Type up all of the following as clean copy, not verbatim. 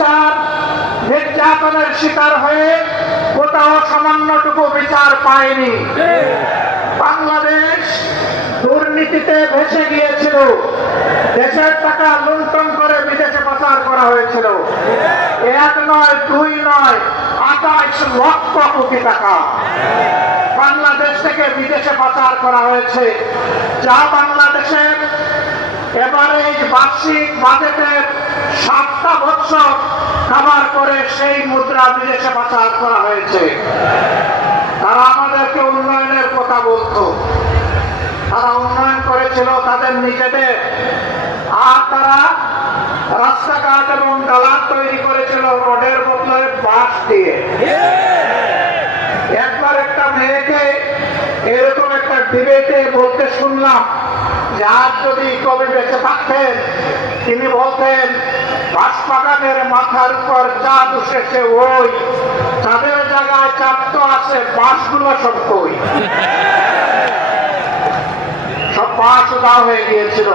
অত্যাচার নির্যাতনের শিকার হয়ে কোথাও সামান্যটুকু বিচার পায়নি। বাংলাদেশ দুর্নীতিতে ভেসে গিয়েছিল, দেশের টাকা লুণ্ঠন করে বিদেশে পাচার করা হয়েছিল। এক নয়, দুই নয়, 28 লক্ষ কোটি টাকা বাংলাদেশ থেকে বিদেশে পাচার করা হয়েছে, যা বাংলাদেশের এবারে বার্ষিক বাজেটের 7টা বছর কাভার করে সেই মুদ্রা বিদেশে পাচার করা হয়েছে। তারা আমাদেরকে উন্নয়নের কথা বলতো, তারা উন্নয়ন করেছিল তাদের নিজেদের, আর তারা রাস্তাঘাট এবং দালান তৈরি করেছিল রোডের বদলে বাঁশ দিয়ে। একবার একটা মেয়েকে এরকম একটা ডিবেটে বলতে শুনলাম যে আজ যদি কবি বেঁচে থাকতেন তিনি বলতেন বাঁশবাগানের মাথার উপর চাঁদ উঠেছে ওই, চাঁদের জায়গায় চাঁদ তো আছে, বাঁশগুলো সব কই, সব বাঁশ উদা হয়ে গিয়েছিল।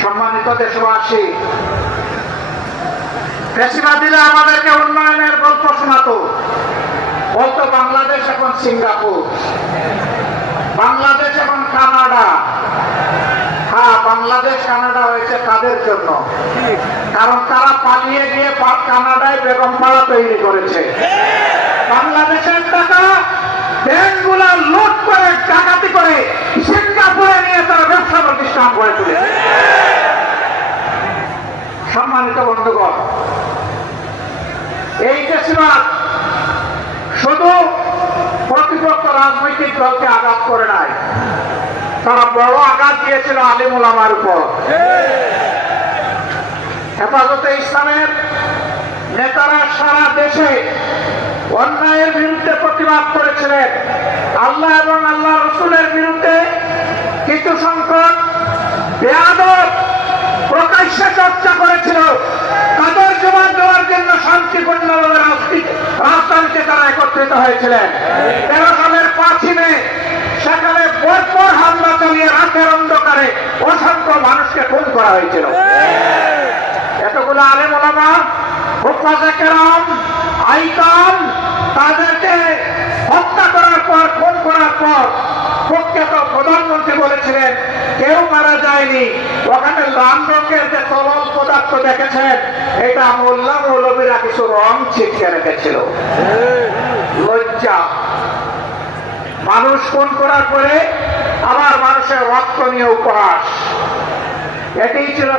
সম্মানিত দেশবাসী, পেশিবাদীরা আমাদেরকে উন্নয়নের গল্প শোনাতো, বলতো বাংলাদেশ এখন সিঙ্গাপুর, বাংলাদেশ এখন কানাডা। হ্যাঁ, বাংলাদেশ কানাডা হয়েছে কাদের জন্য? কারণ তারা পালিয়ে গিয়ে কানাডায় বেগমপাড়া তৈরি করেছে। বাংলাদেশের টাকা ব্যাংকগুলা লুট করে ডাকাতি করে সিঙ্গাপুরে নিয়ে তারা ব্যবসা প্রতিষ্ঠান গড়ে তুলেছে। সম্মানিত বন্ধুগণ, এই দেশবাদ শুধু প্রতিপক্ষ রাজনৈতিক দলকে আঘাত করে নাই, তারা বড় আঘাত দিয়েছিল আলিম ওলামার উপর। হেফাজতে ইসলামের নেতারা সারা দেশে অন্যায়ের বিরুদ্ধে প্রতিবাদ করেছিলেন। আল্লাহ এবং আল্লাহ রসুলের বিরুদ্ধে কিছু সংখ্যক বেয়াদব প্রকাশ্যে চর্চা করেছিল, তাদের জবাব দেওয়ার জন্য শান্তিপূর্ণভাবে রাজধানীতে তারা একত্রিত হয়েছিলেন। 13 সালের 5 মে সেখানে ভরপুর হামলা চালিয়ে রাতের অন্ধকারে অসংখ্য মানুষকে খুন করা হয়েছিল। এতগুলো আলেম ওলামা, হুফাজে কেরাম, আইকাম, তাদেরকে হত্যা করার পর, খুন করার পর প্রখ্যাত প্রধানমন্ত্রী বলেছিলেন কেউ মারা যায়নি, ওখানে লাল রঙের যে তরল পদার্থ দেখেছেন এটা মোল্লা মৌলবীরা কিছু রং ছিটকে রেখেছিল। লজ্জা! মানুষ খুন করার পরে আবার মানুষের রক্ত নিয়ে উপহাস, এটাই ছিল